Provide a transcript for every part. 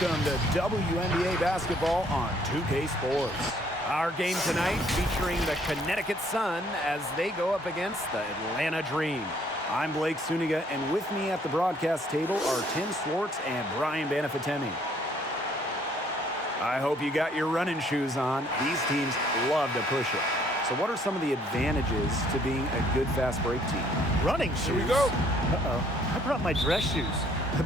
Welcome to WNBA basketball on 2K Sports. Our game tonight featuring the Connecticut Sun as they go up against the Atlanta Dream. I'm Blake Suniga, and with me at the broadcast table are Tim Swartz and Brian Banafitemi. I hope you got your running shoes on. These teams love to push it. So what are some of the advantages to being a good fast break team? Running shoes. Here we go. I brought my dress shoes.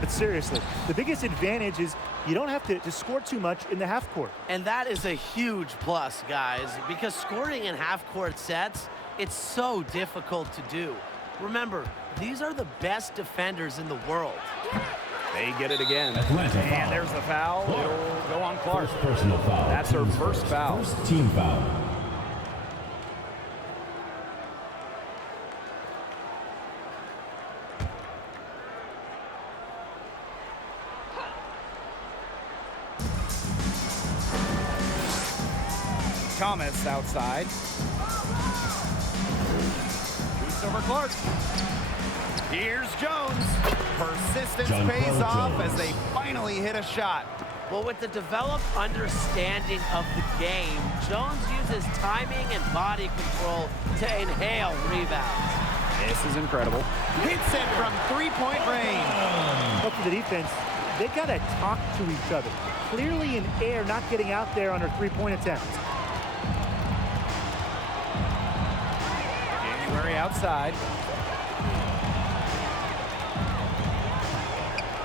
But seriously, the biggest advantage is you don't have to score too much in the half court. And that is a huge plus, guys, because scoring in half-court sets, it's so difficult to do. Remember, these are the best defenders in the world. They get it again. Atlanta and foul. there's the foul. It'll go on Clark. First personal foul. That's her first foul. First team foul. Thomas outside. Shoots over Clark. Here's Jones. Persistence pays off as they finally hit a shot. Well, with the developed understanding of the game, Jones uses timing and body control to inhale rebounds. This is incredible. Hits it from three-point range. Look for the defense. They got to talk to each other. Clearly in air, not getting out there on her three-point attempt. January outside.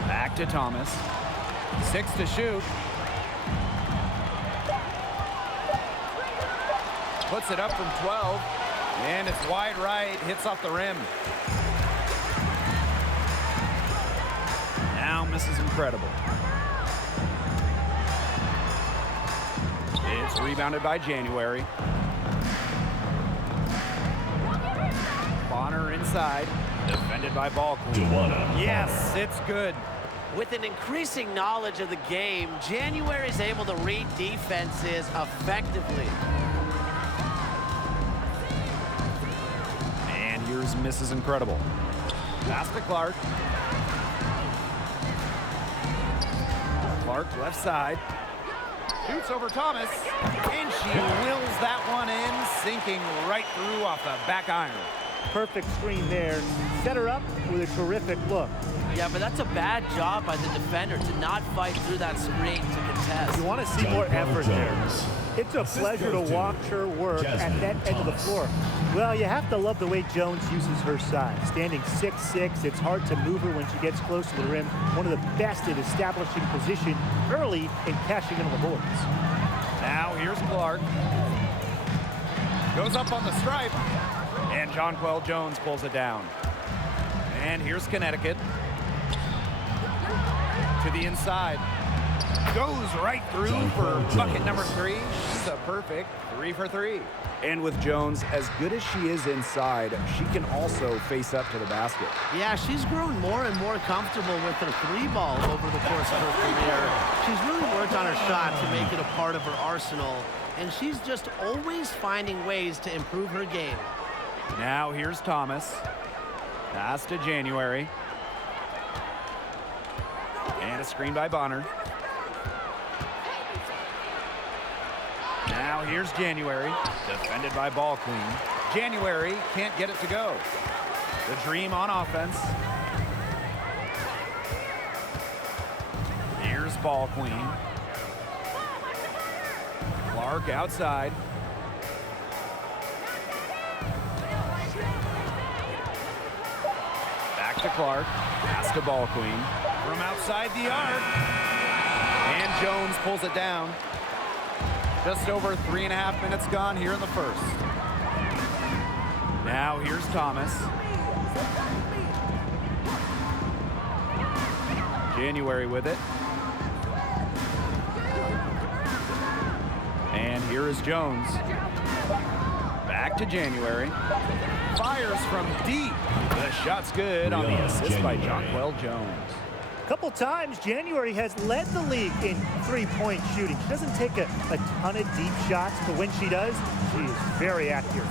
Back to Thomas. 6 to shoot. Puts it up from 12. And it's wide right. Hits off the rim. Now misses incredible. It's rebounded by January. Bonner inside. Defended by Ball Queen. Yes, it's good. With an increasing knowledge of the game, January is able to read defenses effectively. And here's Mrs. Incredible. Pass to Clark. Clark left side. Shoots over Thomas. And she wills that one in, sinking right through off the back iron. Perfect screen there. Set her up with a terrific look. Yeah, but that's a bad job by the defender to not fight through that screen to contest. You want to see more effort there. It's a pleasure to watch her work at that end of the floor. Well, you have to love the way Jones uses her size. Standing 6'6", it's hard to move her when she gets close to the rim. One of the best at establishing position early and cashing in on the boards. Now here's Clark. Goes up on the stripe. And Jonquel Jones pulls it down. And here's Connecticut. To the inside. Goes right through for bucket number 3. She's a perfect 3 for 3. And with Jones, as good as she is inside, she can also face up to the basket. Yeah, she's grown more and more comfortable with her three ball over the course of her career. She's really worked on her shot to make it a part of her arsenal, and she's just always finding ways to improve her game. Now here's Thomas. Pass to January. And a screen by Bonner. Now here's January. Defended by Ball Queen. January can't get it to go. The Dream on offense. Here's Ball Queen. Clark outside. Back to Clark. Pass to Ball Queen. From outside the arc. And Jones pulls it down. Just over 3.5 minutes gone here in the first. Now here's Thomas. January with it. And here is Jones. Back to January. Fires from deep. The shot's good on the assist by Jonquel Jones. A couple times, January has led the league in three-point shooting. She doesn't take a ton of deep shots, but when she does, she is very accurate.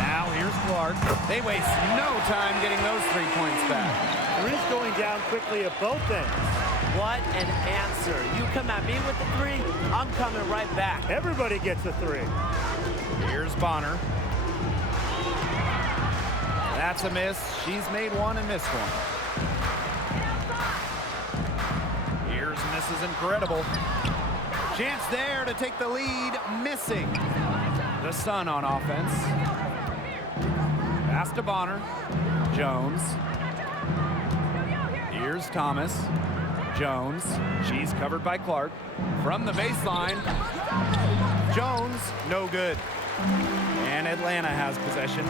Now here's Clark. They waste no time getting those 3 points back. There is going down quickly at both ends. What an answer. You come at me with the three, I'm coming right back. Everybody gets a three. Here's Bonner. That's a miss. She's made one and missed one. Here's misses incredible. Chance there to take the lead, missing. The Sun on offense. Pass to Bonner. Jones. Here's Thomas. Jones. She's covered by Clark. From the baseline. Jones, no good. And Atlanta has possession.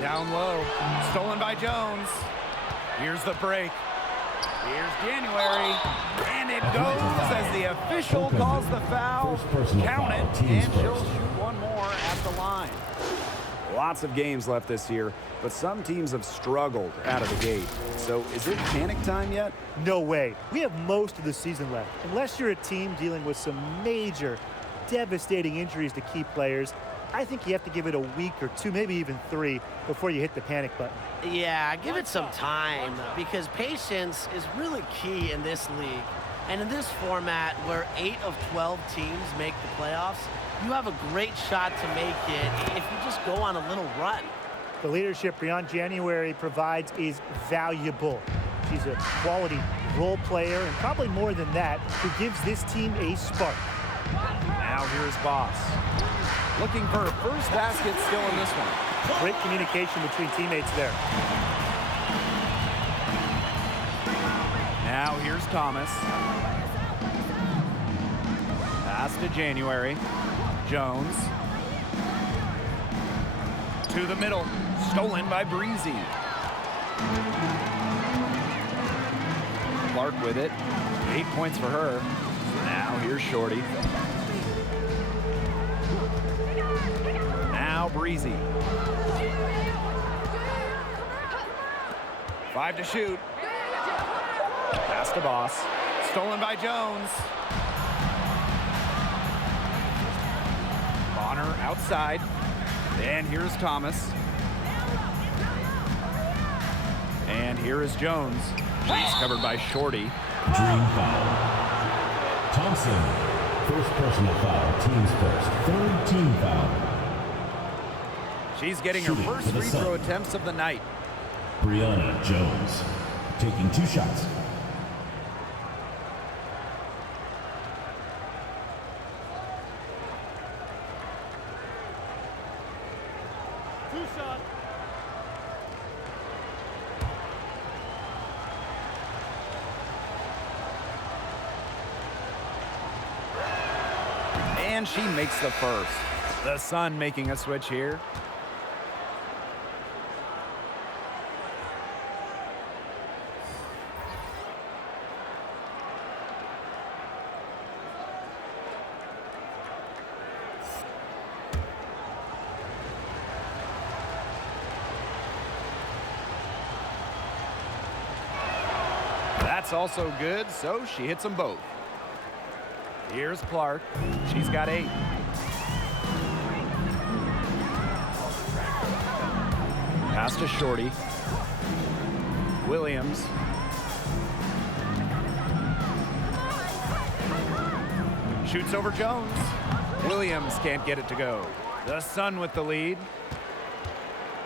Down low. Stolen by Jones. Here's the break. Here's January, and it goes as the official calls the foul. Count it, and she'll shoot one more at the line. Lots of games left this year, but some teams have struggled out of the gate. So is it panic time yet? No way. We have most of the season left. Unless you're a team dealing with some major, devastating injuries to key players, I think you have to give it a week or two, maybe even 3, before you hit the panic button. Yeah, give it some time because patience is really key in this league. And in this format where 8 of 12 teams make the playoffs, you have a great shot to make it if you just go on a little run. The leadership Brianne January provides is valuable. She's a quality role player, and probably more than that, who gives this team a spark. Now here's Boss. Looking for her first basket still in this one. Great communication between teammates there. Now here's Thomas. Pass to January. Jones. To the middle. Stolen by Breezy. Clark with it. 8 points for her. Now here's Shorty. Now Breezy. 5 to shoot. Pass to Boss. Stolen by Jones. Bonner outside. And here's Thomas. And here is Jones. She's covered by Shorty. Dream foul. Thompson. First personal foul. Team's first. Third team foul. She's getting her first free throw attempts of the night. Brianna Jones taking 2 shots. And she makes the first. The Sun making a switch here. That's also good, so she hits them both. Here's Clark. She's got 8. Pass to Shorty. Williams. Shoots over Jones. Williams can't get it to go. The Sun with the lead.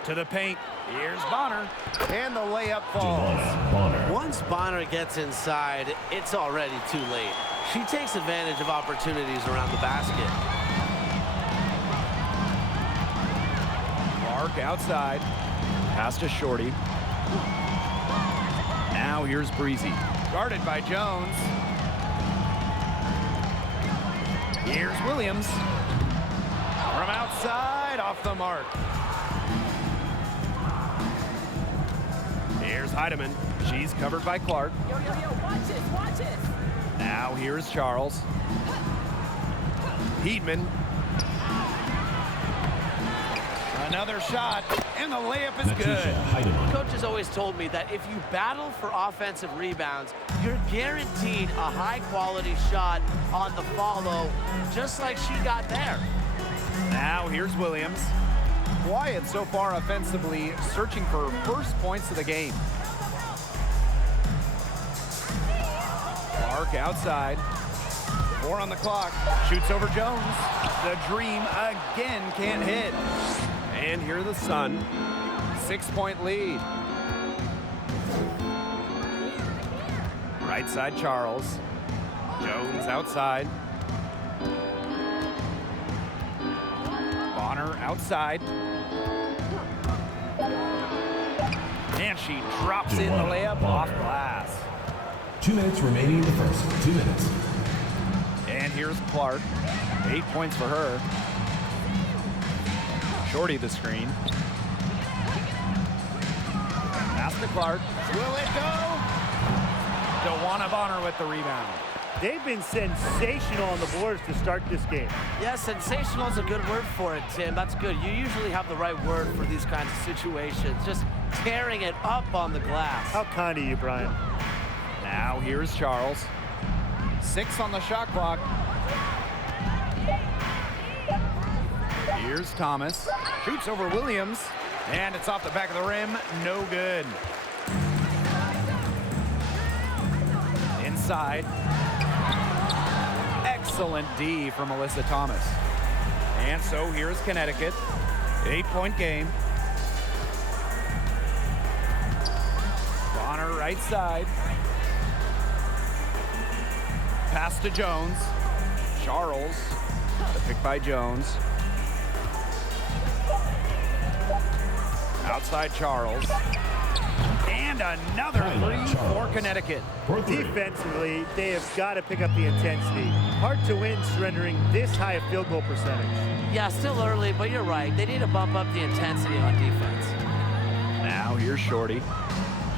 To the paint. Here's Bonner. And the layup falls. Bonner. Once Bonner gets inside, it's already too late. She takes advantage of opportunities around the basket. Clark outside. Pass to Shorty. Now here's Breezy. Guarded by Jones. Here's Williams. From outside, off the mark. Here's Heidemann. She's covered by Clark. Yo, watch this, watch this. Now here's Charles. Heedman. Another shot, and the layup is good. Coach has always told me that if you battle for offensive rebounds, you're guaranteed a high-quality shot on the follow, just like she got there. Now here's Williams. Quiet so far offensively, searching for first points of the game. Arc outside. 4 on the clock. Shoots over Jones. The Dream again can't hit. And here the Sun. 6-point lead. Right side Charles. Jones outside. Bonner outside. And she drops in the layup off glass. 2 minutes remaining in the first. 2 minutes. And here's Clark. 8 points for her. Shorty the screen. Pass to Clark. Will it go? DeWanna Bonner with the rebound. They've been sensational on the boards to start this game. Yeah, sensational is a good word for it, Tim. That's good. You usually have the right word for these kinds of situations. Just tearing it up on the glass. How kind of you, Brian. Now here's Charles. 6 on the shot clock. Here's Thomas. Shoots over Williams. And it's off the back of the rim. No good. Inside. Excellent D from Alyssa Thomas. And so here's Connecticut. 8-point game. Bonner right side. Pass to Jones. Charles. The pick by Jones. Outside Charles. And another three for Connecticut. Defensively, they have got to pick up the intensity. Hard to win surrendering this high a field goal percentage. Yeah, still early, but you're right. They need to bump up the intensity on defense. Now here's Shorty.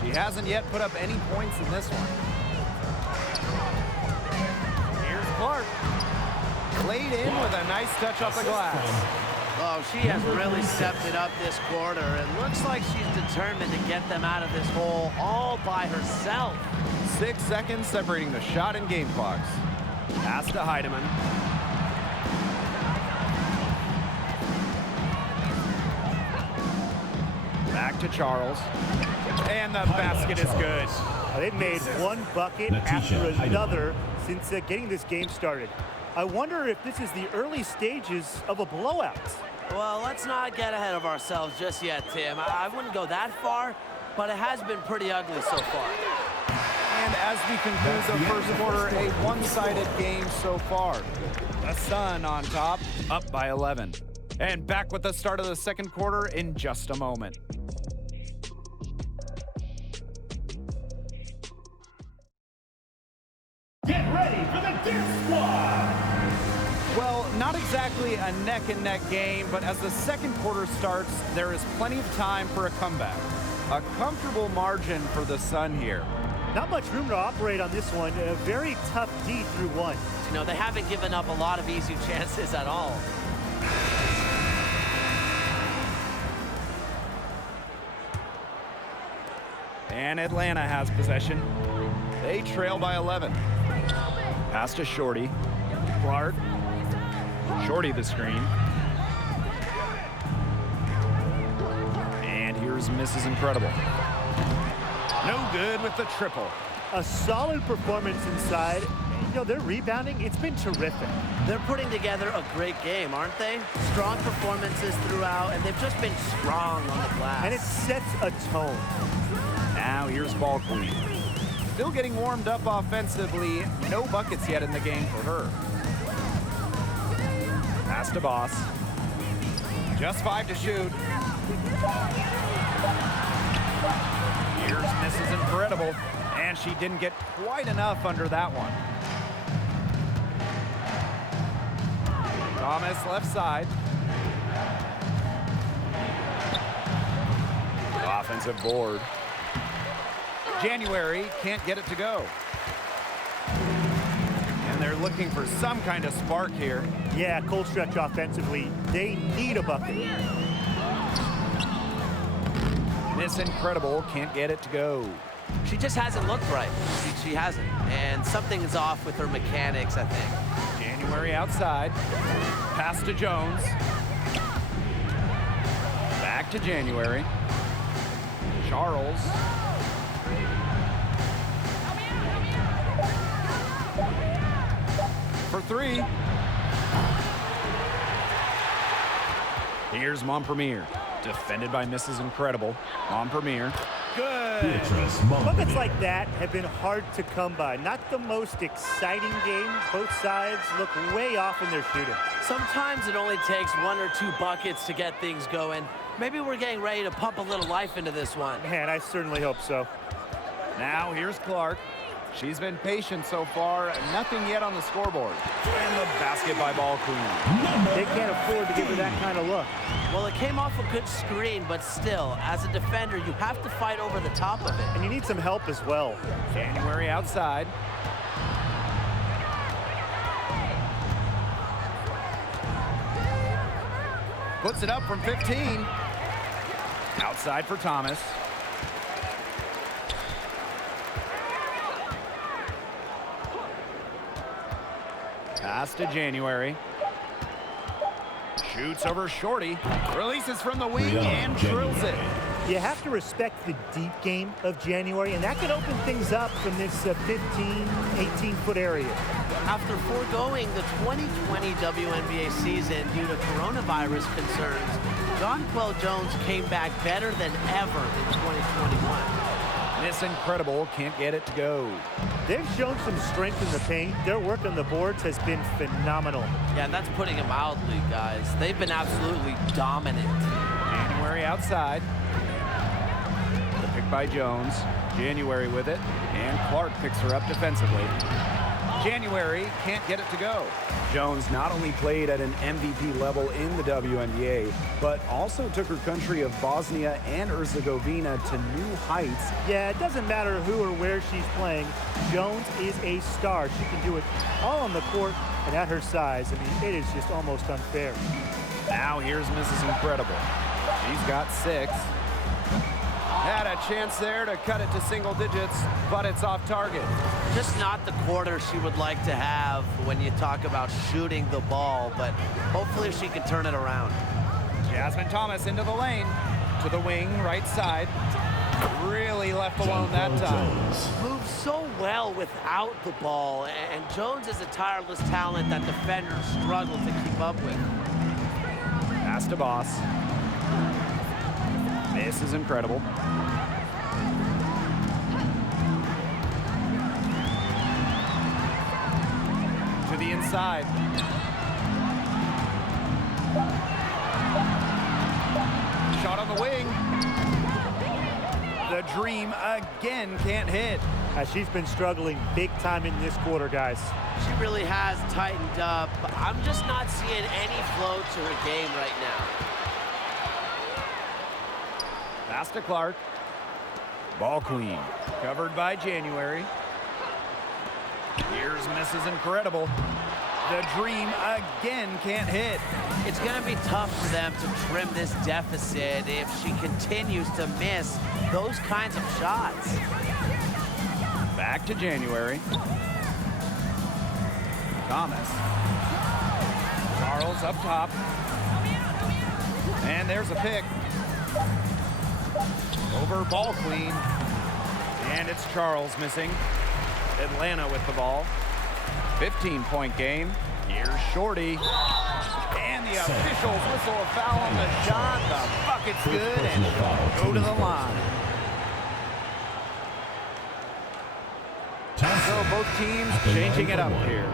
She hasn't yet put up any points in this one. Here's Clark. Laid in with a nice touch off the glass. Oh, she has really stepped it up this quarter. It looks like she's determined to get them out of this hole all by herself. 6 seconds separating the shot and game clocks. Pass to Heidemann. Back to Charles. And the basket is good. They've made one bucket after another since getting this game started. I wonder if this is the early stages of a blowout. Well, let's not get ahead of ourselves just yet, Tim. I wouldn't go that far, but it has been pretty ugly so far. And as we conclude the first quarter, a one-sided game so far. The Sun on top, up by 11. And back with the start of the second quarter in just a moment. Get ready for the Deer Squad! Well, not exactly a neck-and-neck game, but as the second quarter starts, there is plenty of time for a comeback. A comfortable margin for the Sun here. Not much room to operate on this one. A very tough D through 1. You know, they haven't given up a lot of easy chances at all. And Atlanta has possession. They trail by 11. Pass to Shorty. Clark. Shorty the screen. And here's Mrs. Incredible. No good with the triple. A solid performance inside. You know, their rebounding, it's been terrific. They're putting together a great game, aren't they? Strong performances throughout, and they've just been strong on the glass. And it sets a tone. Now here's Ball Queen. Still getting warmed up offensively. No buckets yet in the game for her. Pass to Boss. Just 5 to shoot. Here's Mrs. Incredible. And she didn't get quite enough under that one. Thomas left side. Offensive board. January can't get it to go. And they're looking for some kind of spark here. Yeah, cold stretch offensively. They need a bucket. Miss Incredible can't get it to go. She just hasn't looked right. She hasn't. And something is off with her mechanics, I think. January outside. Pass to Jones. Back to January. Charles. For three. Here's Montpremier. Defended by Mrs. Incredible. Montpremier. Good. Beatrice Buckets Montpremier. like that have been hard to come by. Not the most exciting game. Both sides look way off in their shooting. Sometimes it only takes 1 or 2 buckets to get things going. Maybe we're getting ready to pump a little life into this one. Man, I certainly hope so. Now here's Clark. She's been patient so far. Nothing yet on the scoreboard. And the basket by Ball Queen. They can't afford to give her that kind of look. Well, it came off a good screen, but still, as a defender, you have to fight over the top of it. And you need some help as well. January outside. Puts it up from 15. Outside for Thomas. Pass to January. Shoots over Shorty. Releases from the wing and drills it. You have to respect the deep game of January, and that can open things up from this 15, 18-foot area. After foregoing the 2020 WNBA season due to coronavirus concerns, Jonquel Jones came back better than ever in 2021. Miss Incredible can't get it to go. They've shown some strength in the paint. Their work on the boards has been phenomenal. Yeah, and that's putting it mildly, guys. They've been absolutely dominant. January outside. The pick by Jones. January with it. And Clark picks her up defensively. January can't get it to go. Jones not only played at an MVP level in the WNBA, but also took her country of Bosnia and Herzegovina to new heights. Yeah, it doesn't matter who or where she's playing. Jones is a star. She can do it all on the court and at her size. I mean, it is just almost unfair. Now here's Mrs. Incredible. She's got 6. Had a chance there to cut it to single digits, but it's off target. Just not the quarter she would like to have when you talk about shooting the ball, but hopefully she can turn it around. Jasmine Thomas into the lane. To the wing, right side. Really left alone that time. Moves so well without the ball, and Jones is a tireless talent that defenders struggle to keep up with. Pass to Boss. This is Incredible. To the inside. Shot on the wing. The dream again can't hit. She's been struggling big time in this quarter, guys. She really has tightened up. I'm just not seeing any flow to her game right now. Pass to Clark. Ball Queen. Covered by January. Here's Mrs. Incredible. The dream again can't hit. It's going to be tough for them to trim this deficit if she continues to miss those kinds of shots. Back to January. Thomas. Charles up top. And there's a pick. Over Ball Queen. And it's Charles missing. Atlanta with the ball. 15-point game. Here's Shorty. And the officials whistle a foul on the shot. The bucket's good and go to the line. So both teams changing it up here.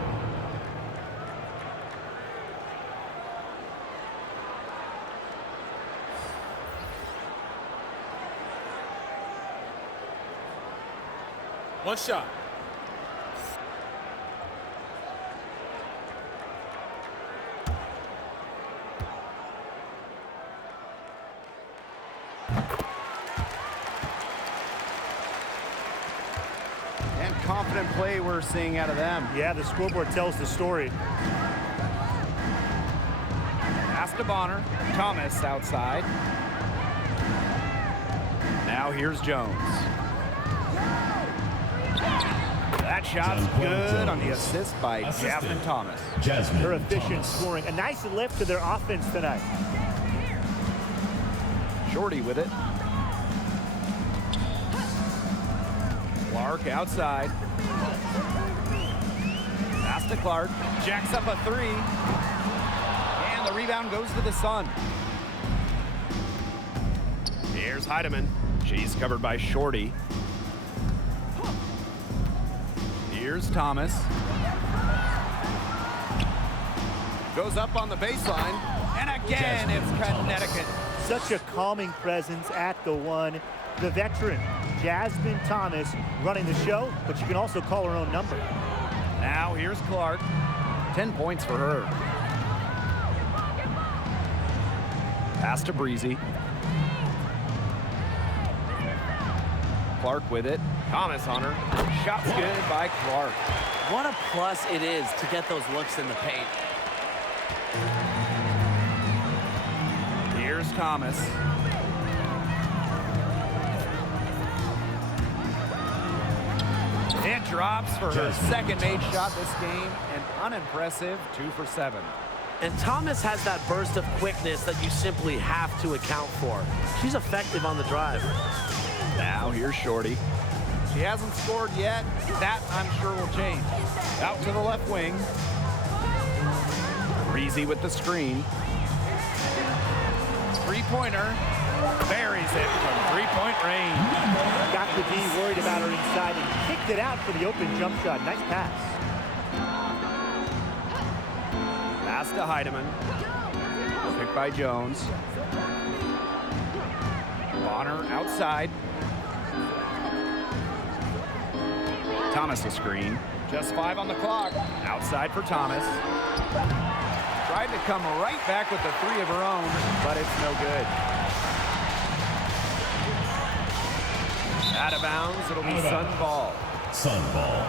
One shot. And confident play we're seeing out of them. Yeah, the scoreboard tells the story. Pass to Bonner. Thomas outside. Now here's Jones. That shot's good on the assist by Jasmine Thomas. Her efficient scoring. A nice lift to their offense tonight. Shorty with it. Clark outside. to Clark. Jacks up a three. And the rebound goes to the Sun. Here's Heidemann. She's covered by Shorty. Here's Thomas. Goes up on the baseline. And again, it's Connecticut. Such a calming presence at the one. The veteran, Jasmine Thomas, running the show, but she can also call her own number. Now here's Clark. 10 points for her. Pass to Breezy. Clark with it. Thomas on her. Shot's good by Clark. What a plus it is to get those looks in the paint. Here's Thomas. It drops for her second made shot this game. An unimpressive 2 for 7. And Thomas has that burst of quickness that you simply have to account for. She's effective on the drive. Now here's Shorty. She hasn't scored yet. That, I'm sure, will change. Out to the left wing. Breezy with the screen. Three-pointer. Buries it from three-point range. Got to be worried about her inside and kicked it out for the open jump shot. Nice pass. Pass to Heidemann. Picked by Jones. Bonner outside. Thomas a screen. Just 5 on the clock. Outside for Thomas. Tried to come right back with the 3 of her own, but it's no good. Out of bounds, it'll be Sun ball. Sun ball.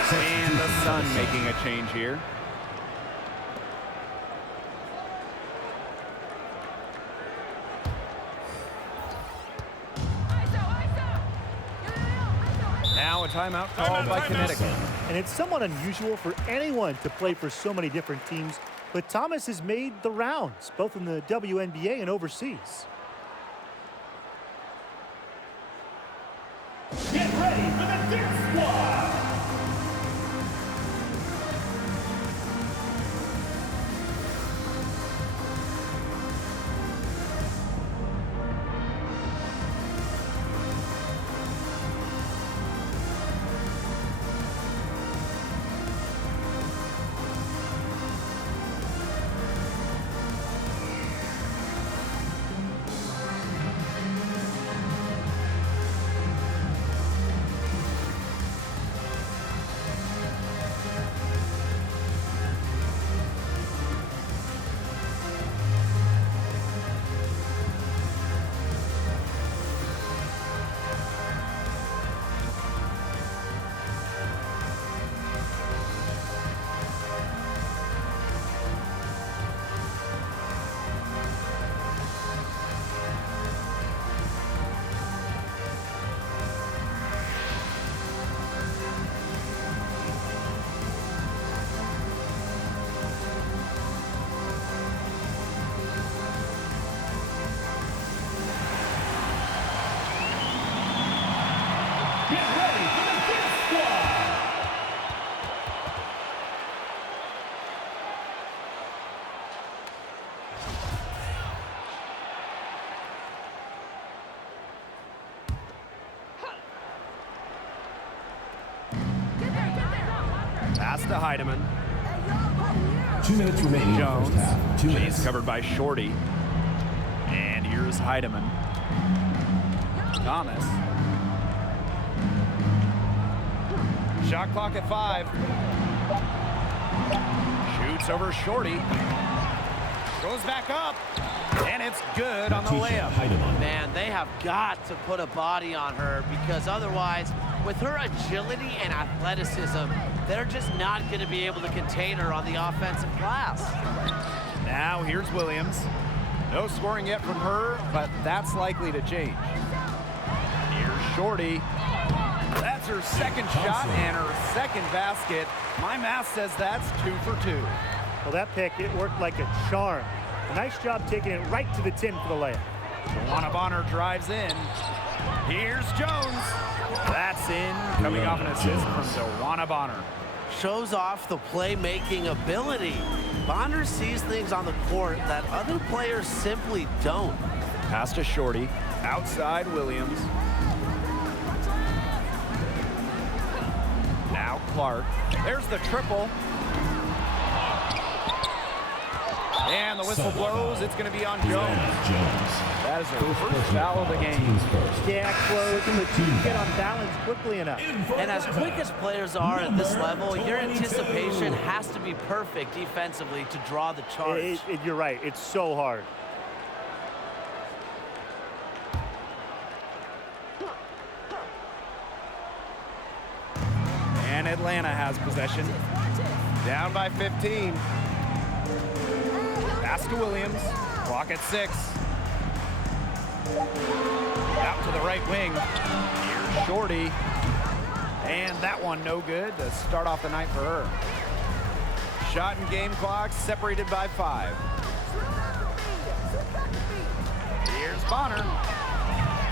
And the Sun making a change here. Now a timeout called by Connecticut. And it's somewhat unusual for anyone to play for so many different teams, but Thomas has made the rounds, both in the WNBA and overseas. Get ready for the Dance Squad! Pass to Heidemann. 2 minutes remaining. Jones. First half. 2 minutes. She's covered by Shorty. And here's Heidemann. Thomas. Shot clock at 5. Shoots over Shorty. Goes back up. And it's good on the layup. Heidemann. Man, they have got to put a body on her, because otherwise, with her agility and athleticism, they're just not going to be able to contain her on the offensive glass. Now here's Williams. No scoring yet from her, but that's likely to change. Here's Shorty. That's her second shot and her second basket. My math says that's 2 for 2. Well, that pick, it worked like a charm. A nice job taking it right to the tin for the layup. Bonner drives in. Here's Jones. That's in, coming off an assist from Wnba. Shows off the playmaking ability. Bonner sees things on the court that other players simply don't. Pass to Shorty. Outside Williams. Now Clark. There's the triple. And the whistle blows. It's going to be on Jones. That is the first foul of the game. Yeah, close, but you get on balance quickly enough. And as quick as players are at this level, your anticipation has to be perfect defensively to draw the charge. You're right. It's so hard. And Atlanta has possession. Down by 15. Pass to Williams. Clock at 6. Out to the right wing. Here's Shorty. And that one no good to start off the night for her. Shot and game clock separated by 5. Here's Bonner.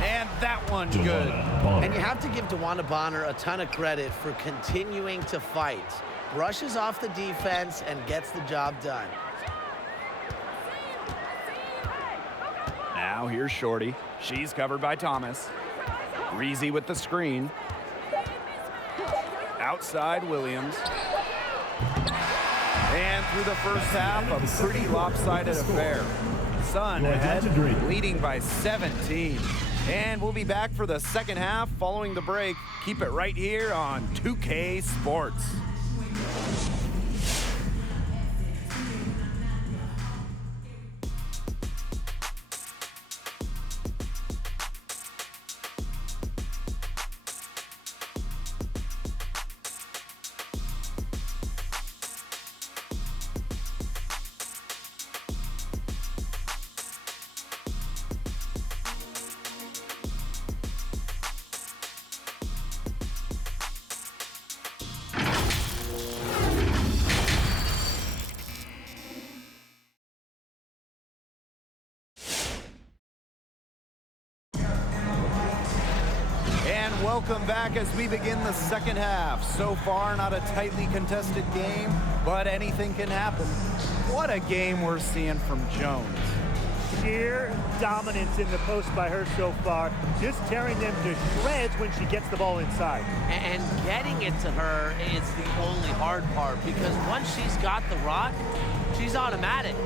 And that one good. And you have to give Wnba a ton of credit for continuing to fight. Brushes off the defense and gets the job done. Now here's Shorty. She's covered by Thomas. Reezy with the screen. Outside Williams. And through the first half, a pretty lopsided affair. Sun ahead, leading by 17. And we'll be back for the second half following the break. Keep it right here on 2K Sports. Welcome back as we begin the second half. So far, not a tightly contested game, but anything can happen. What a game we're seeing from Jones. Sheer dominance in the post by her so far, just tearing them to shreds when she gets the ball inside. And getting it to her is the only hard part, because once she's got the rock, she's automatic.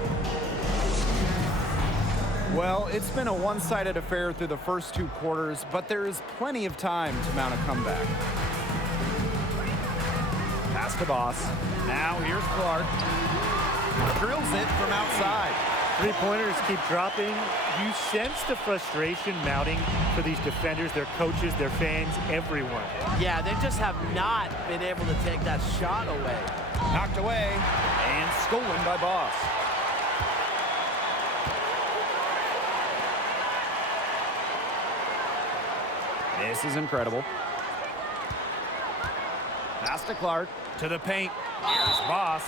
Well, it's been a one-sided affair through the first 2 quarters, but there is plenty of time to mount a comeback. Pass to Boss. Now here's Clark. Drills it from outside. Three-pointers keep dropping. You sense the frustration mounting for these defenders, their coaches, their fans, everyone. Yeah, they just have not been able to take that shot away. Knocked away and stolen by Boss. This is incredible. Pass to Clark, to the paint. Here's Boss.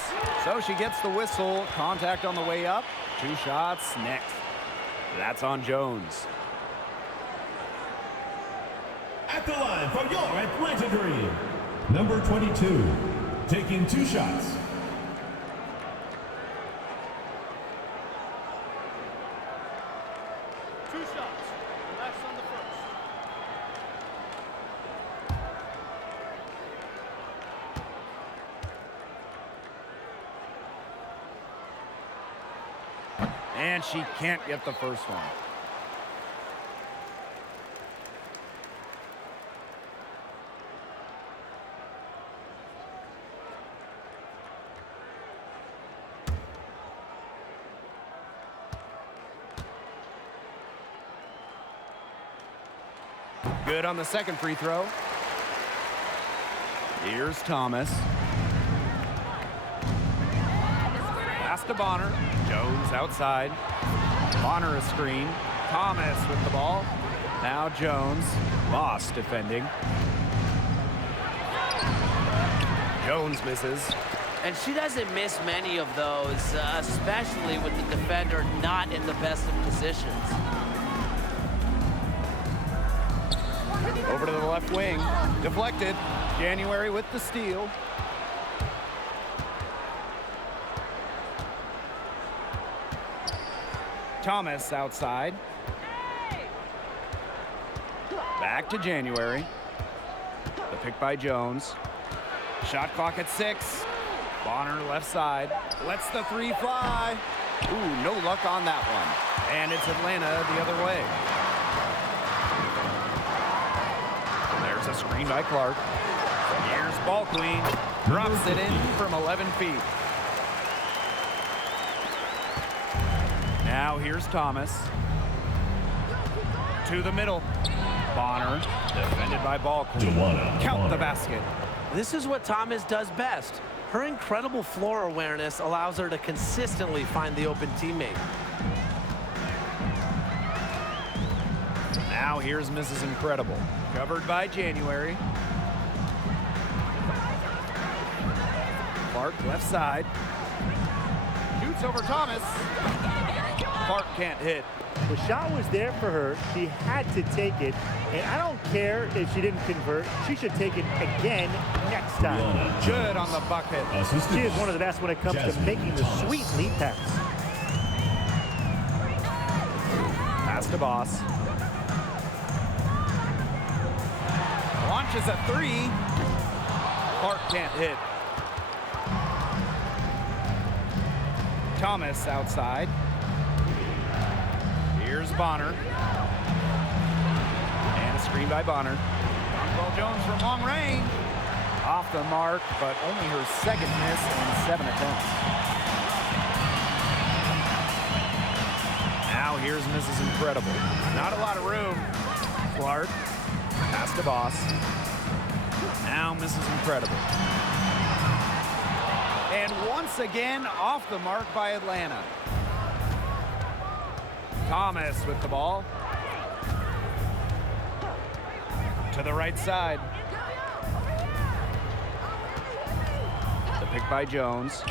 So she gets the whistle. Contact on the way up. 2 shots next. That's on Jones. At the line for your Atlanta Dream, number 22, taking 2 shots. And she can't get the first one. Good on the second free throw. Here's Thomas. Pass to Bonner. Jones outside. Bonner a screen. Thomas with the ball. Now Jones. Boss defending. Jones misses. And she doesn't miss many of those, especially with the defender not in the best of positions. Over to the left wing. Deflected. January with the steal. Thomas outside. Back to January. The pick by Jones. Shot clock at 6. Bonner left side. Lets the 3 fly. Ooh, no luck on that one. And it's Atlanta the other way. There's a screen by Clark. Here's ball queen. Drops it in from 11 feet. Now here's Thomas. To the middle. Bonner, defended by ball queen. Count the basket. This is what Thomas does best. Her incredible floor awareness allows her to consistently find the open teammate. Now here's Mrs. Incredible. Covered by January. Clark left side. Shoots over Thomas. Clark can't hit. The shot was there for her. She had to take it. And I don't care if she didn't convert. She should take it again next time. Good on the bucket. She is one of the best when it comes to making the sweet lead pass. Pass to Boss. Launches a 3. Clark can't hit. Thomas outside. Here's Bonner. And a screen by Bonner. Ball Jones from long range. Off the mark, but only her second miss in 7 attempts. Now here's Mrs. Incredible. Not a lot of room. Clark. Pass to Boss. Now Mrs. Incredible. And once again, off the mark by Atlanta. Thomas with the ball. To the right side. The pick by Jones.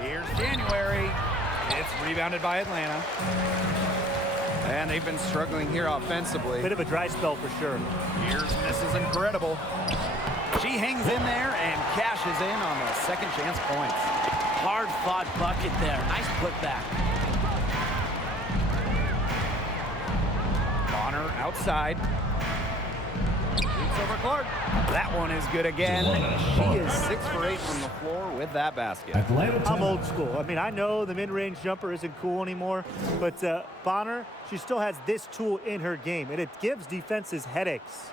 Here's January. It's rebounded by Atlanta. And they've been struggling here offensively. Bit of a dry spell for sure. Here's Mrs. Incredible. She hangs in there and cashes in on the second chance points. Hard fought bucket there. Nice putback. Bonner outside. Shoots over Clark. That one is good again. She is 6 for 8 from the floor with that basket. I'm old school. I mean, I know the mid-range jumper isn't cool anymore, but Bonner, she still has this tool in her game, and it gives defenses headaches.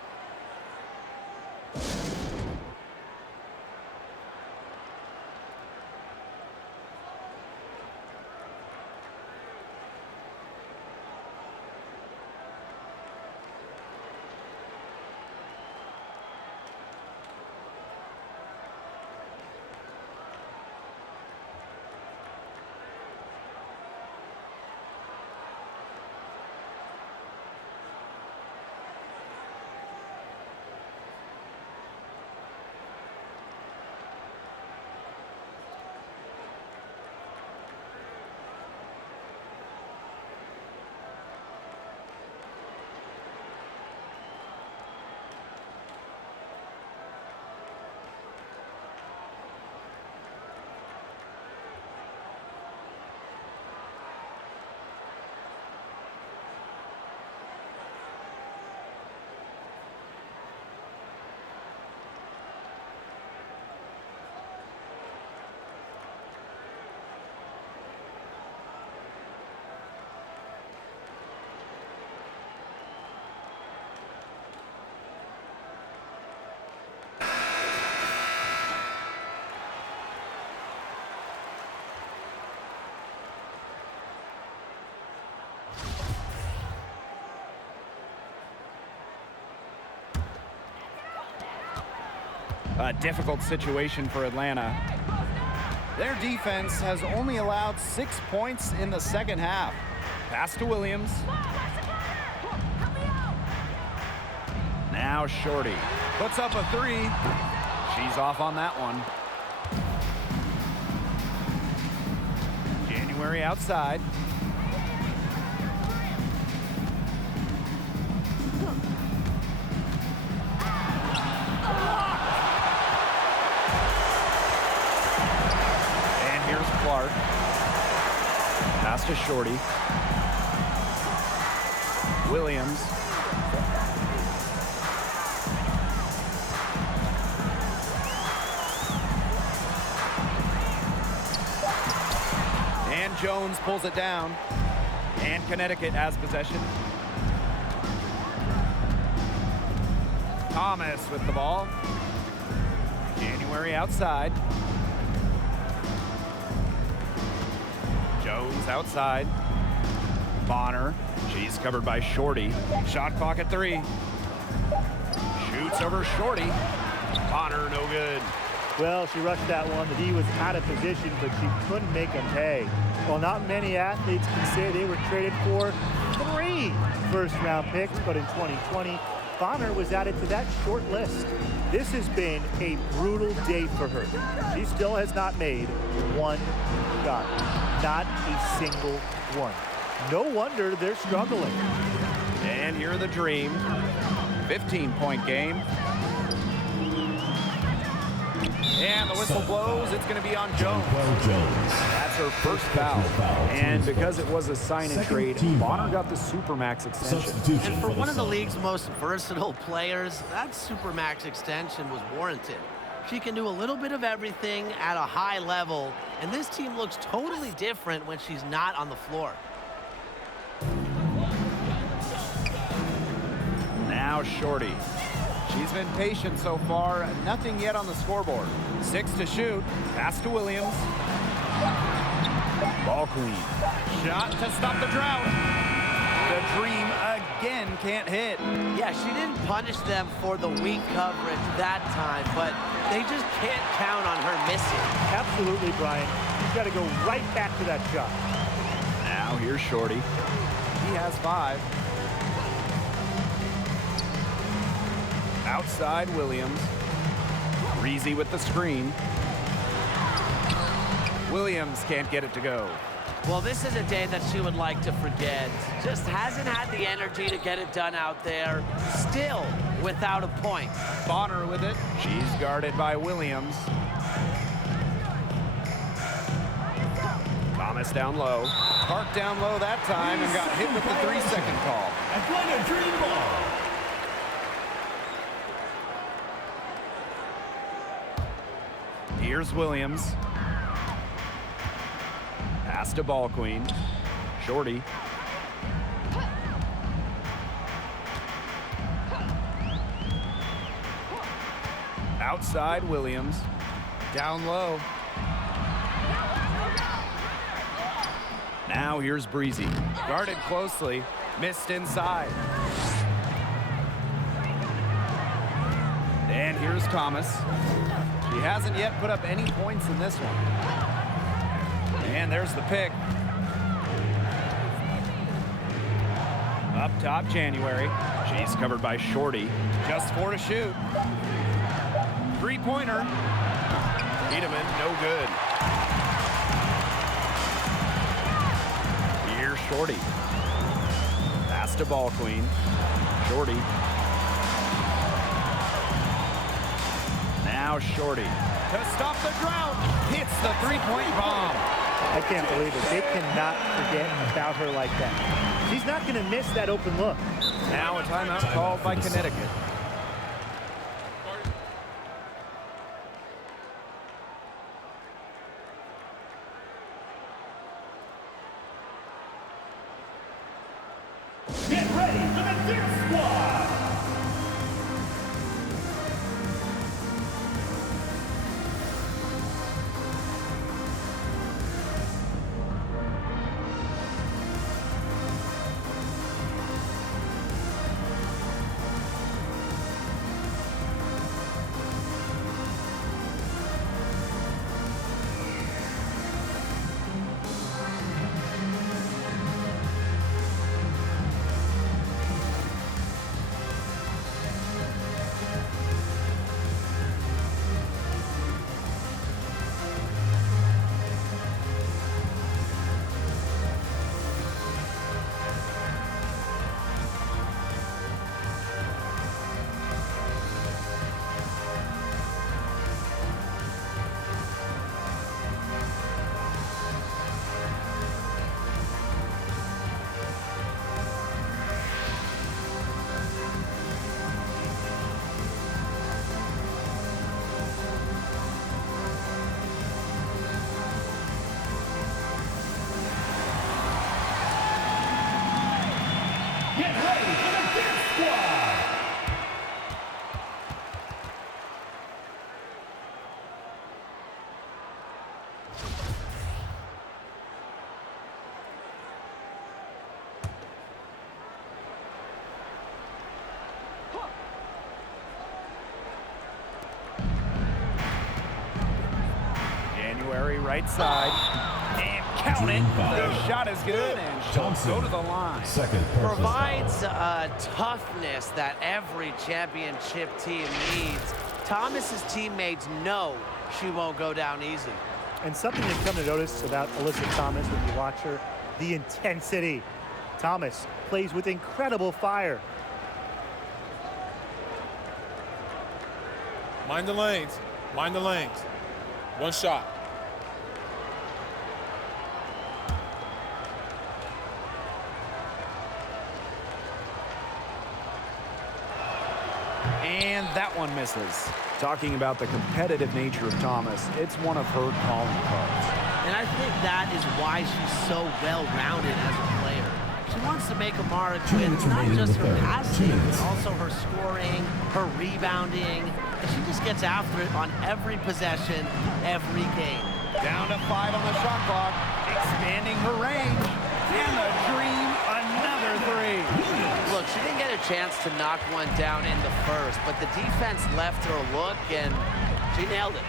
A difficult situation for Atlanta. Their defense has only allowed 6 points in the second half. Pass to Williams. Now Shorty puts up a 3. She's off on that one. January outside. Clark. Pass to Shorty. Williams. And Jones pulls it down. And Connecticut has possession. Thomas with the ball. January outside. Jones outside. Bonner. She's covered by Shorty. Shot clock at 3. Shoots over Shorty. Bonner, no good. Well, she rushed that one. The D was out of position, but she couldn't make him pay. Well, not many athletes can say they were traded for 3 first-round picks, but in 2020, Bonner was added to that short list. This has been a brutal day for her. She still has not made 1 shot. Not a single one. No wonder they're struggling. And here are the Dream. 15-point game. And the whistle blows. It's going to be on Jones. That's her first foul. And because it was a sign-and trade, Bonner got the Supermax extension. And for one of the league's most versatile players, that Supermax extension was warranted. She can do a little bit of everything at a high level, and this team looks totally different when she's not on the floor. Now Shorty. She's been patient so far. Nothing yet on the scoreboard. 6 to shoot. Pass to Williams. Ball queen. Shot to stop the drought. The Dream again can't hit. Yeah, she didn't punish them for the weak coverage that time, but they just can't count on her missing. Absolutely, Brian. You've got to go right back to that shot. Now here's Shorty. He has 5. Outside Williams. Reezy with the screen. Williams can't get it to go. Well, this is a day that she would like to forget. Just hasn't had the energy to get it done out there. Still without a point. Bonner with it. She's guarded by Williams. Thomas down low. Park down low that time and got hit with the 3-second call. Atlanta Dream ball. Here's Williams. Pass to Ball Queen. Shorty. Outside Williams. Down low. Now here's Breezy. Guarded closely. Missed inside. And here's Thomas. He hasn't yet put up any points in this one. And there's the pick. Up top, January. She's covered by Shorty. Just 4 to shoot. 3-pointer. Tiedemann, no good. Here's Shorty. Pass to Ball Queen. Shorty. Now Shorty to stop the drought. Hits the 3-point bomb. I can't believe it. They cannot forget about her like that. She's not going to miss that open look. Now a timeout called by Connecticut. Get ready for the Dirt Squad. squad. January right side. And count it. The shot is good, and she'll go to the line. Second personal Provides foul. toughness that every championship team needs. Thomas's teammates know she won't go down easy. And something you've come to notice about Alyssa Thomas when you watch her, the intensity. Thomas plays with incredible fire. Mind the lanes. Mind the lanes. One shot. And that one misses. Talking about the competitive nature of Thomas, it's one of her calling cards. And I think that is why she's so well-rounded as a player. She wants to make a mark with not just her passing, but also her scoring, her rebounding. And she just gets after it on every possession, every game. Down to 5 on the shot clock, expanding her range. And the dream, another 3. Look, she didn't get a chance to knock one down in the first, but the defense left her a look, and she nailed it.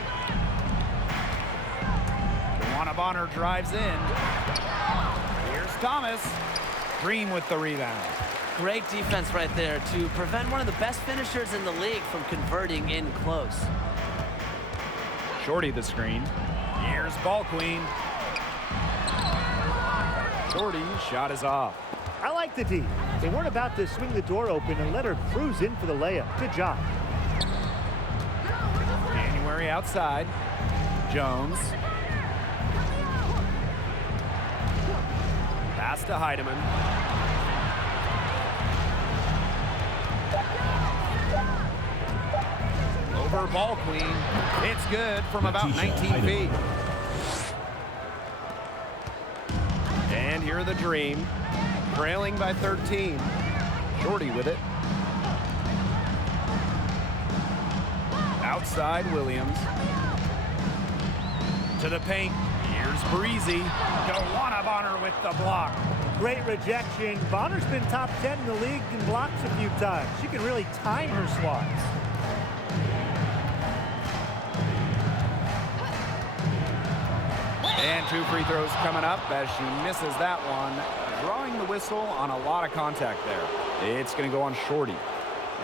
Wnba drives in. Here's Thomas. Green with the rebound. Great defense right there to prevent one of the best finishers in the league from converting in close. Shorty the screen. Here's Ball Queen. Shorty's shot is off. I like the D. They weren't about to swing the door open and let her cruise in for the layup. Good job. January outside. Jones. Pass to Heidemann. Over Ball Queen. It's good from about 19 feet. And here are the Dream. Trailing by 13. Shorty with it. Outside Williams. To the paint. Here's Breezy. Wnba with the block. Great rejection. Bonner's been top 10 in the league in blocks a few times. She can really time her swats. And 2 free throws coming up as she misses that one. Drawing the whistle on a lot of contact there. It's going to go on Shorty.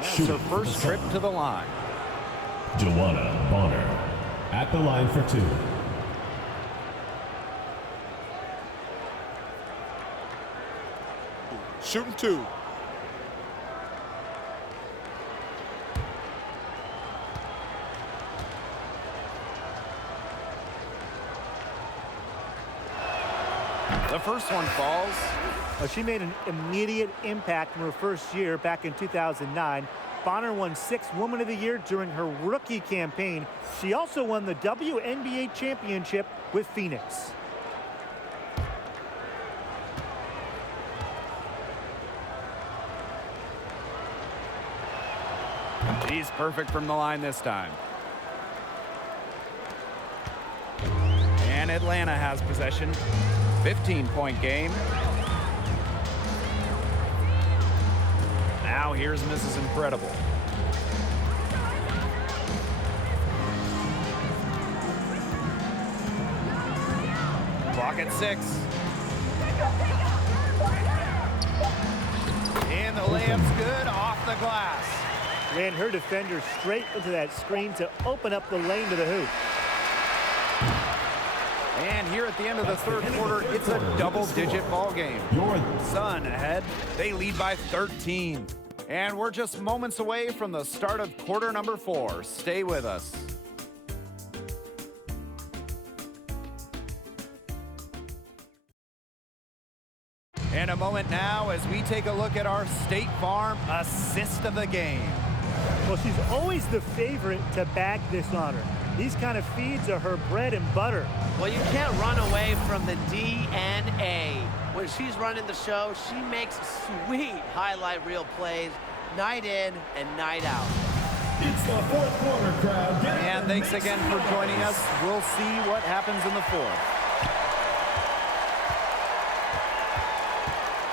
It's her first trip to the line. Joanna Bonner at the line for 2. Shooting 2. The first one falls. Well, she made an immediate impact in her first year back in 2009. Bonner won 6th Woman of the Year during her rookie campaign. She also won the WNBA championship with Phoenix. She's perfect from the line this time. And Atlanta has possession. 15-point game. Now here's Mrs. Incredible. Clock at 6. And the layup's good off the glass. Ran her defender straight into that screen to open up the lane to the hoop. And here at the end of the third quarter, it's a double-digit ball game. Sun ahead. They lead by 13. And we're just moments away from the start of quarter number 4. Stay with us. And a moment now as we take a look at our State Farm assist of the game. Well, she's always the favorite to bag this honor. These kind of feeds are her bread and butter. Well, you can't run away from the DNA. When she's running the show, she makes sweet highlight reel plays night in and night out. It's the fourth quarter, crowd. And thanks again for joining us. We'll see what happens in the fourth.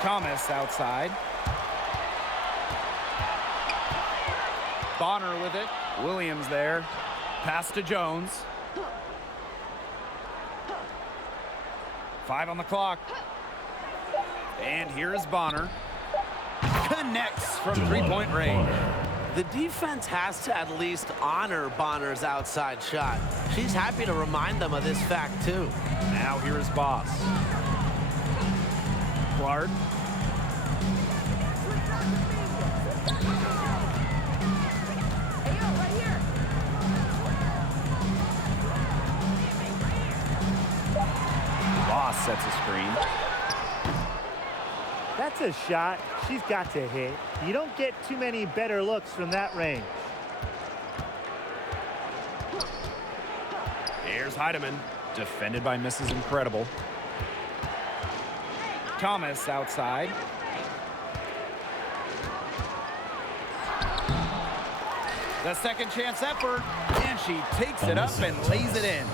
Thomas outside. Bonner with it. Williams there. Pass to Jones. 5 on the clock. And here's Bonner. Connects from three-point range. The defense has to at least honor Bonner's outside shot. She's happy to remind them of this fact, too. Now here's Boss. Clark. Boss sets a screen. That's a shot she's got to hit. You don't get too many better looks from that range. Here's Heidemann, defended by Mrs. Incredible. Thomas outside. The second chance effort, and she takes it up and lays it in.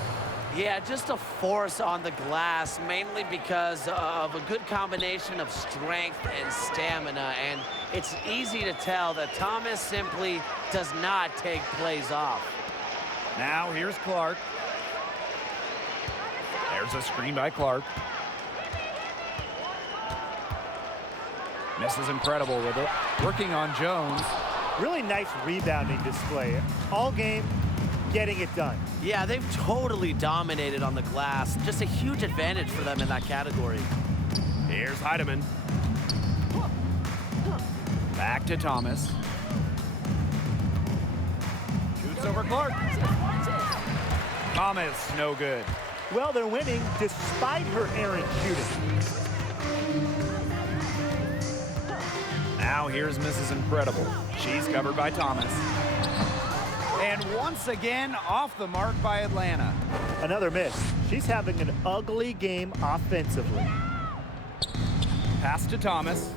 Yeah, just a force on the glass, mainly because of a good combination of strength and stamina. And it's easy to tell that Thomas simply does not take plays off. Now here's Clark. There's a screen by Clark. Mrs. Incredible with it. Working on Jones. Really nice rebounding display. All game, getting it done. Yeah, they've totally dominated on the glass. Just a huge advantage for them in that category. Here's Heidemann. Back to Thomas. Shoots over Clark. Thomas, no good. Well, they're winning despite her errant shooting. Now here's Mrs. Incredible. She's covered by Thomas. And once again, off the mark by Atlanta. Another miss. She's having an ugly game offensively. Pass to Thomas.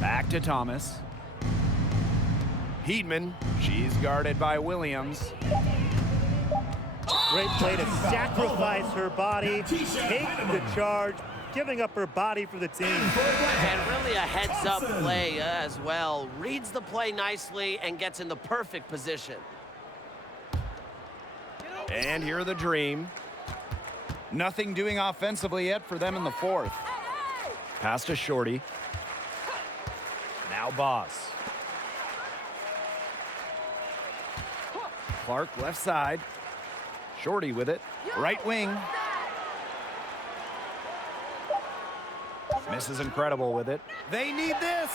Back to Thomas. Heedman. She's guarded by Williams. Great play to sacrifice her body, take the charge, giving up her body for the team. And really a heads-up play as well. Reads the play nicely and gets in the perfect position. And here the Dream. Nothing doing offensively yet for them in the fourth. Pass to Shorty. Now Boss. Clark left side. Shorty with it. Right wing. Mrs. Incredible with it. They need this.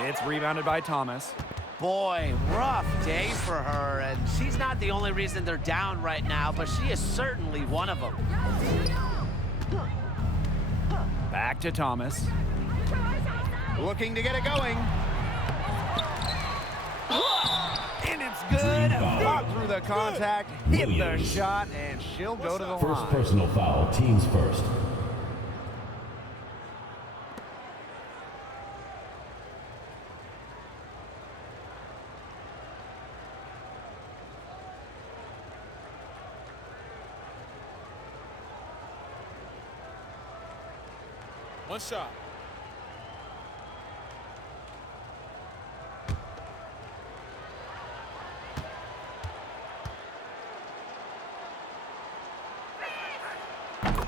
It's rebounded by Thomas. Boy, rough day for her, and she's not the only reason they're down right now, but she is certainly one of them. Back to Thomas. Looking to get it going. And it's good. Fought through the contact, hit the shot, and she'll go to the line. First personal foul, teams first. One shot.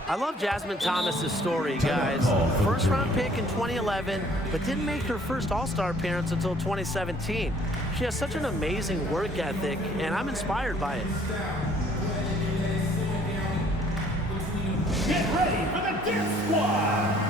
I love Jasmine Thomas's story, guys. First round pick in 2011, but didn't make her first All-Star appearance until 2017. She has such an amazing work ethic, and I'm inspired by it. Get ready for the Dance Squad!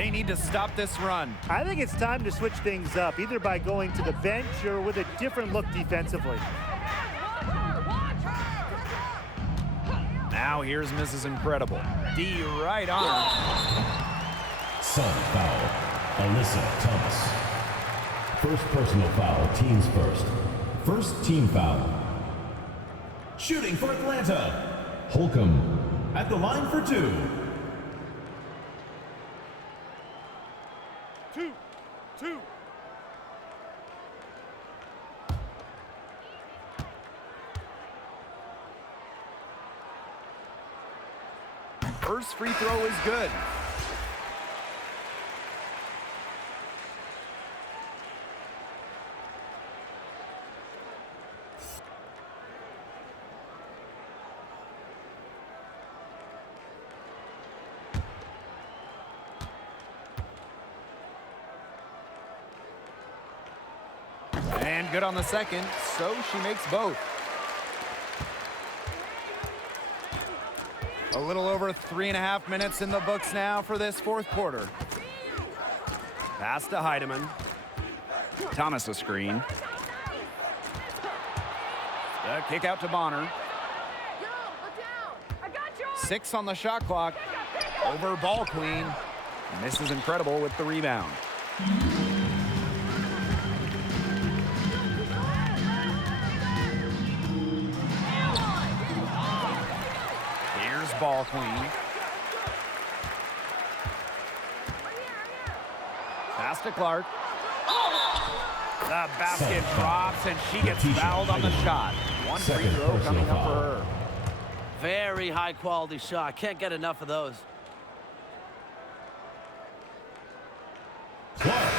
They need to stop this run. I think it's time to switch things up, either by going to the bench or with a different look defensively. Now here's Mrs. Incredible. D right on her. Son foul. Alyssa Thomas. First personal foul, teams first. First team foul. Shooting for Atlanta. Holcomb at the line for 2. Two. First free throw is good. And good on the second, so she makes both. A little over 3.5 minutes in the books now for this fourth quarter. Pass to Heidemann. Thomas a screen. The kick out to Bonner. 6 on the shot clock. Over ball queen. Mrs. Incredible with the rebound. Ball queen. Pass to Clark. The basket drops and she gets fouled on the shot. One free throw coming up for her. Very high quality shot. Can't get enough of those. Clark.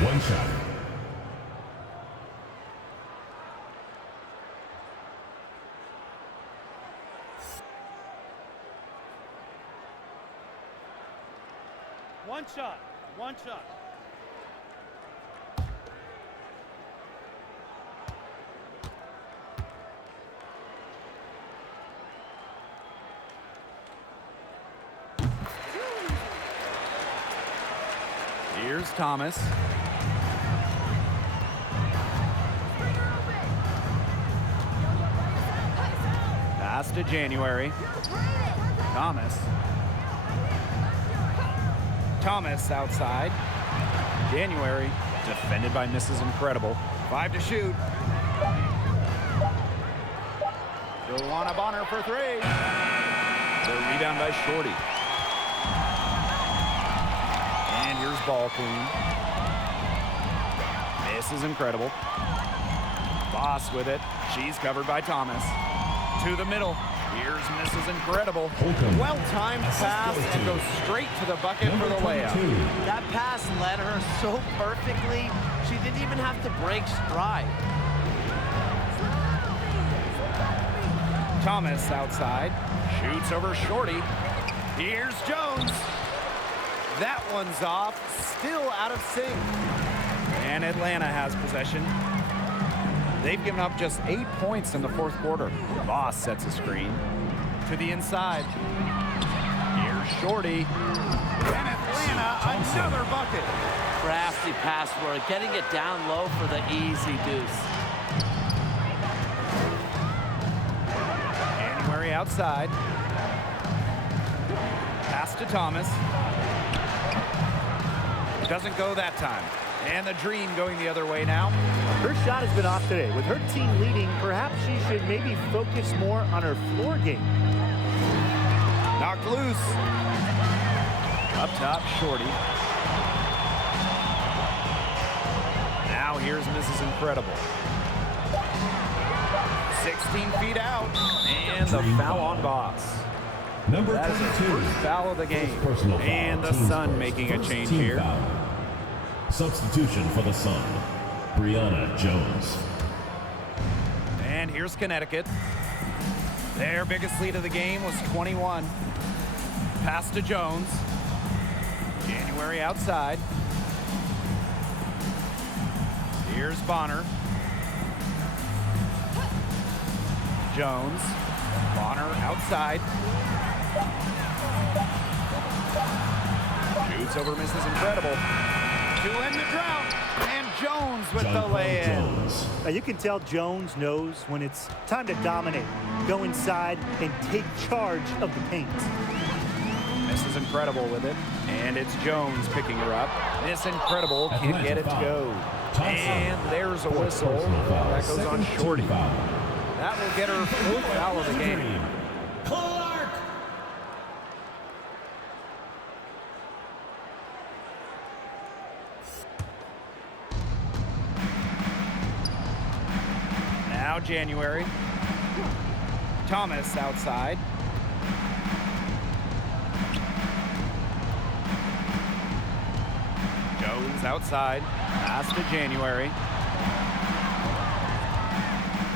One shot. One shot. Here's Thomas. Pass to January. Thomas outside. January defended by Mrs. Incredible. 5 to shoot. Joanna Bonner for 3. The rebound by Shorty. And here's ball queen. Mrs. Incredible. Boss with it. She's covered by Thomas. To the middle. Here's Mrs. Incredible. Well-timed pass and goes straight to the bucket for the layup. That pass led her so perfectly, she didn't even have to break stride. Thomas outside. Shoots over Shorty. Here's Jones. That one's off. Still out of sync. And Atlanta has possession. They've given up just 8 points in the fourth quarter. Voss sets a screen to the inside. Here's Shorty. And Atlanta, another bucket. Crafty pass work, getting it down low for the easy deuce. January outside. Pass to Thomas. Doesn't go that time. And the Dream going the other way now. Her shot has been off today. With her team leading, perhaps she should maybe focus more on her floor game. Knocked loose. Up top, Shorty. Now here's Mrs. Incredible. 16 feet out. And the foul on Voss. Number That is the 22. first foul of the game. Personal foul, And the teams Sun first. making a First change team here. foul. Substitution for the Sun, Brianna Jones. And here's Connecticut. Their biggest lead of the game was 21. Pass to Jones. January outside. Here's Bonner. Jones. Bonner outside. Shoots Shoots over Mrs. Incredible. To end the drought. And Jones with the lay-in. Jones. Now you can tell Jones knows when it's time to dominate. Go inside and take charge of the paint. Mrs. Incredible with it. And it's Jones picking her up. Miss Incredible can't get it to go. And there's a whistle. That goes on Shorty. That will get her 4th foul of the game. Clark. Now January. Thomas outside. Jones outside. Pass to January.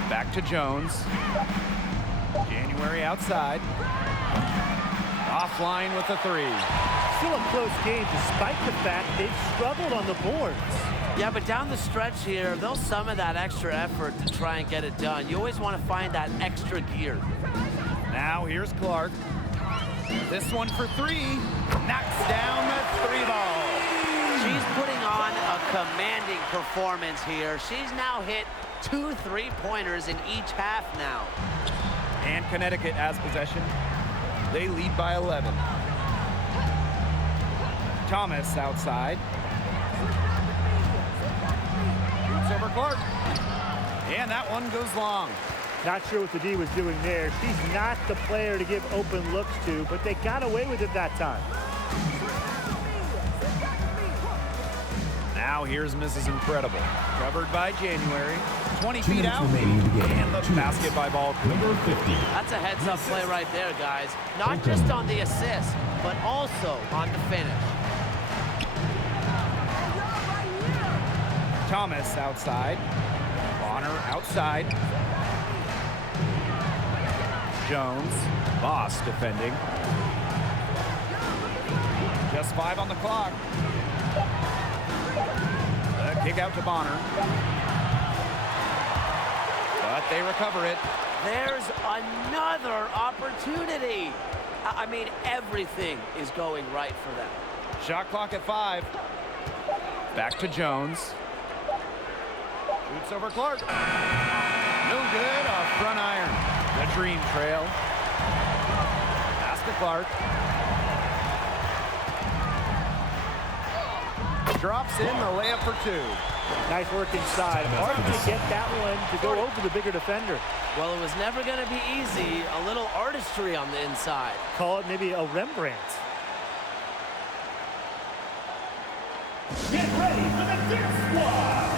Back to Jones. January outside. Offline with a 3. Still a close game despite the fact they've struggled on the boards. Yeah, but down the stretch here, they'll summon that extra effort to try and get it done. You always want to find that extra gear. Now here's Clark. This one for 3. Knocks down the 3 ball. She's putting on a commanding performance here. She's now hit 2 3-pointers in each half now. And Connecticut has possession. They lead by 11. Thomas outside. Shoots over Clark. And that one goes long. Not sure what the D was doing there. She's not the player to give open looks to, but they got away with it that time. Now here's Mrs. Incredible. Covered by January. 20 2 feet minutes out. remaining in the game. And the 2 basket minutes. by ball. Number 50. That's a heads-up play right there, guys. Not just on the assist, but also on the finish. Thomas outside. Bonner outside. Jones. Boss defending. Just 5 on the clock. The kick out to Bonner. But they recover it. There's another opportunity. I mean, everything is going right for them. Shot clock at 5. Back to Jones. Shoots over Clark. No good off front iron. The Dream trail. Pass to Clark. Drops in the layup for 2. Nice work inside. Hard to get that one to go over the bigger defender. Well, it was never going to be easy. A little artistry on the inside. Call it maybe a Rembrandt. Get ready for the dance squad.